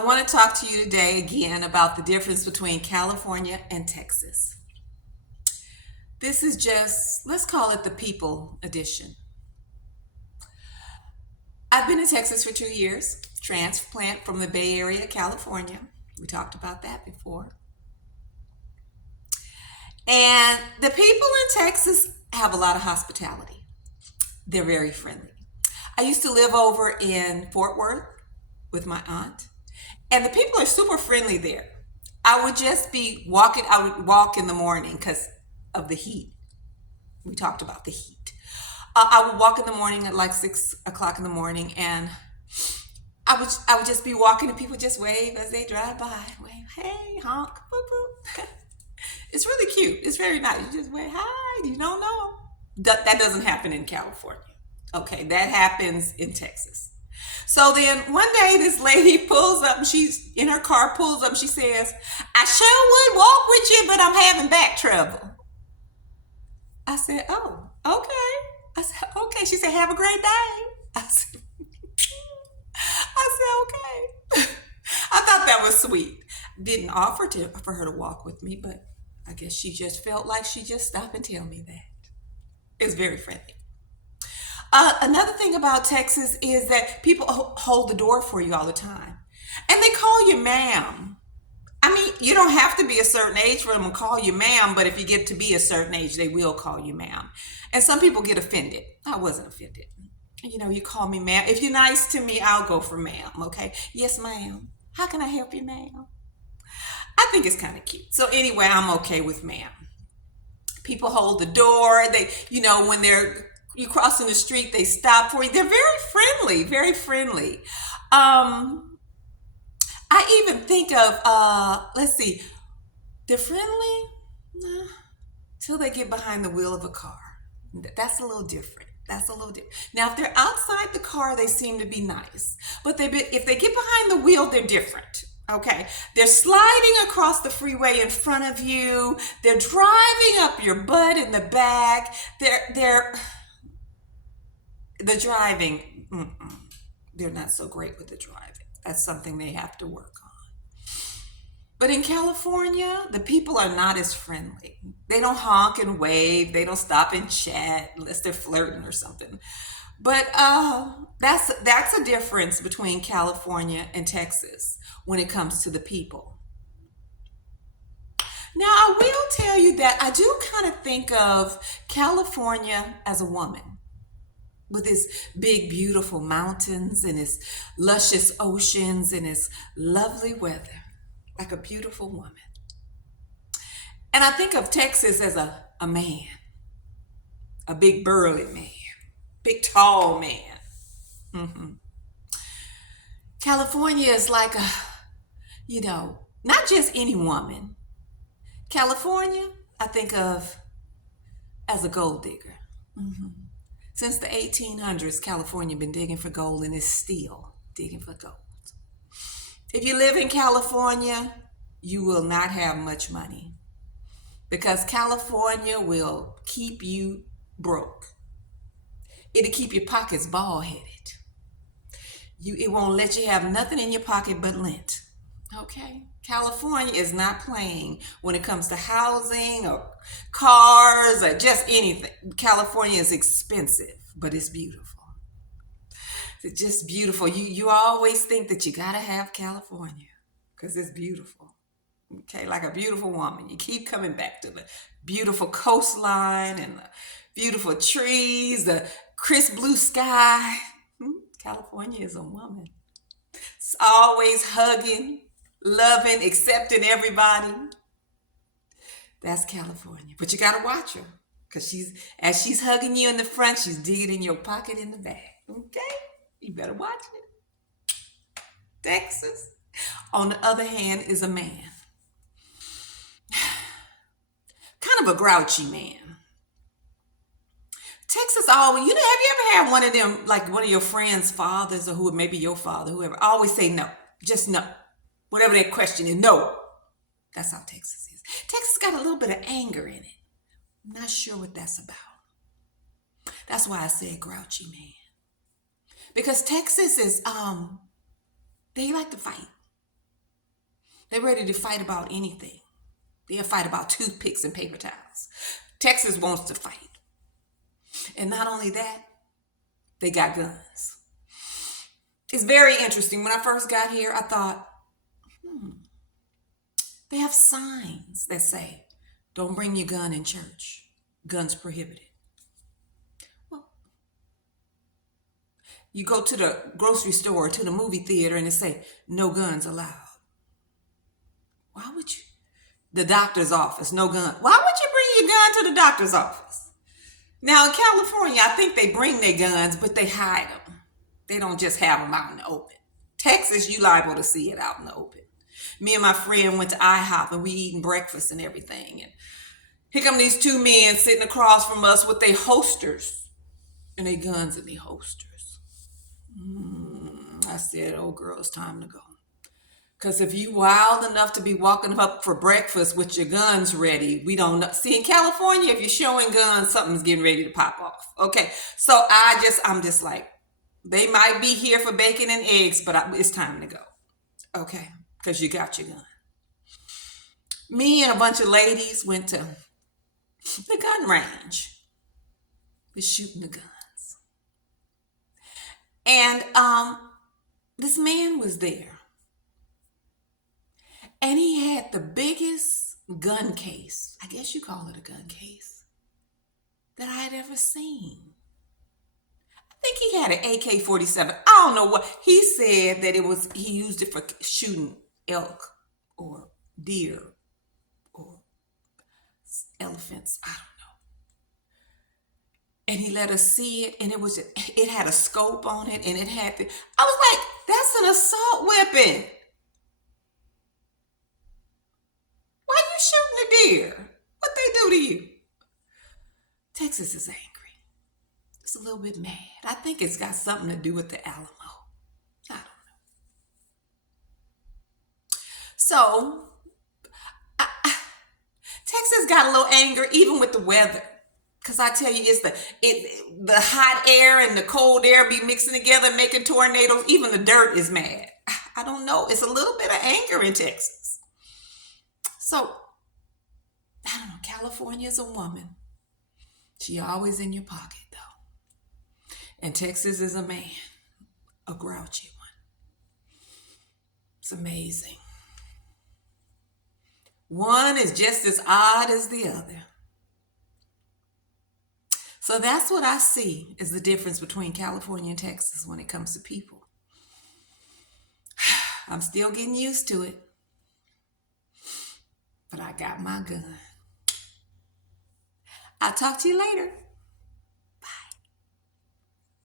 I want to talk to you today again about the difference between California and Texas. This is just, let's call it the people edition. I've been in Texas for 2 years, transplant from the Bay Area, California. We talked about that before. And the people in Texas have a lot of hospitality. They're very friendly. I used to live over in Fort Worth with my aunt, and the people are super friendly there. I would just be walking, I would walk in the morning because of the heat. We talked about the heat. I would walk in the morning at like 6 o'clock in the morning, and I would just be walking, and people just wave as they drive by. Wave, hey, honk, boop, boop. It's really cute. It's very nice. You just wave, hi. You don't know. That doesn't happen in California. Okay, that happens in Texas. So then one day this lady pulls up, and she's in her car, pulls up, and she says, I sure would walk with you, but I'm having back trouble. I said, oh, okay. I said, okay. She said, have a great day. I said, okay. I thought that was sweet. Didn't offer for her to walk with me, but I guess she just felt like she just stopped and tell me that. It was very friendly. Another thing about Texas is that people hold the door for you all the time. And they call you ma'am. I mean, you don't have to be a certain age for them to call you ma'am, but if you get to be a certain age, they will call you ma'am. And some people get offended. I wasn't offended. You know, you call me ma'am. If you're nice to me, I'll go for ma'am, okay? Yes, ma'am. How can I help you, ma'am? I think it's kind of cute. So anyway, I'm okay with ma'am. People hold the door. When you crossing the street, they stop for you. They're very friendly, very friendly. I even think of, let's see, they're friendly till they get behind the wheel of a car. That's a little different. That's a little different. Now, if they're outside the car, they seem to be nice. But if they get behind the wheel, they're different. Okay, they're sliding across the freeway in front of you. They're driving up your butt in the back. The driving. They're not so great with the driving. That's something they have to work on. But in California, the people are not as friendly. They don't honk and wave. They don't stop and chat unless they're flirting or something. But that's a difference between California and Texas when it comes to the people. Now, I will tell you that I do kind of think of California as a woman with its big, beautiful mountains and its luscious oceans and its lovely weather, like a beautiful woman. And I think of Texas as a man, a big, burly man, big, tall man. hmm California is like not just any woman. California, I think of as a gold digger. hmm Since the 1800s, California been digging for gold and is still digging for gold. If you live in California, you will not have much money because California will keep you broke. It'll keep your pockets bald headed. It won't let you have nothing in your pocket but lint. Okay? California is not playing when it comes to housing or cars or just anything. California is expensive, but it's beautiful. It's just beautiful. You always think that you gotta have California because it's beautiful. Okay, like a beautiful woman. You keep coming back to the beautiful coastline and the beautiful trees, the crisp blue sky. California is a woman. It's always hugging, loving, accepting everybody. That's California. But you gotta watch her. Because as she's hugging you in the front, she's digging in your pocket in the back. Okay? You better watch it. Texas, on the other hand, is a man. Kind of a grouchy man. Texas always, have you ever had one of them, like one of your friends' fathers or who maybe your father, whoever, always say no, just no. Whatever that question is, no. That's how Texas is. Texas got a little bit of anger in it. I'm not sure what that's about. That's why I said grouchy man. Because Texas is, they like to fight. They're ready to fight about anything. They'll fight about toothpicks and paper towels. Texas wants to fight. And not only that, they got guns. It's very interesting. When I first got here, I thought, they have signs that say, don't bring your gun in church. Guns prohibited. Well, you go to the grocery store or to the movie theater and they say, no guns allowed. Why would you? The doctor's office, no gun. Why would you bring your gun to the doctor's office? Now in California, I think they bring their guns, but they hide them. They don't just have them out in the open. Texas, you liable to see it out in the open. Me and my friend went to IHOP and we eating breakfast and everything. And here come these two men sitting across from us with their holsters and their guns in their holsters. I said, oh girl, it's time to go. Because if you wild enough to be walking up for breakfast with your guns ready, we don't know. See, in California, if you're showing guns, something's getting ready to pop off. Okay, so I'm just like, they might be here for bacon and eggs, but it's time to go. Okay, because you got your gun. Me and a bunch of ladies went to the gun range. We're shooting the guns. And this man was there. And he had the biggest gun case, I guess you call it a gun case, that I had ever seen. I think he had an AK-47. I don't know what. He said that he used it for shooting elk or deer or elephants. I don't know. And he let us see it, and it had a scope on it, and I was like, that's an assault weapon. Why are you shooting a deer? What they do to you? Texas is angry. It's a little bit mad. I think it's got something to do with the Alamo. I don't know. So, Texas got a little anger even with the weather. Because I tell you, it's the hot air and the cold air be mixing together, making tornadoes. Even the dirt is mad. I don't know. It's a little bit of anger in Texas. So, I don't know. California is a woman. She always in your pocket, though. And Texas is a man, a grouchy one. It's amazing. One is just as odd as the other. So that's what I see is the difference between California and Texas when it comes to people. I'm still getting used to it. But I got my gun. I'll talk to you later.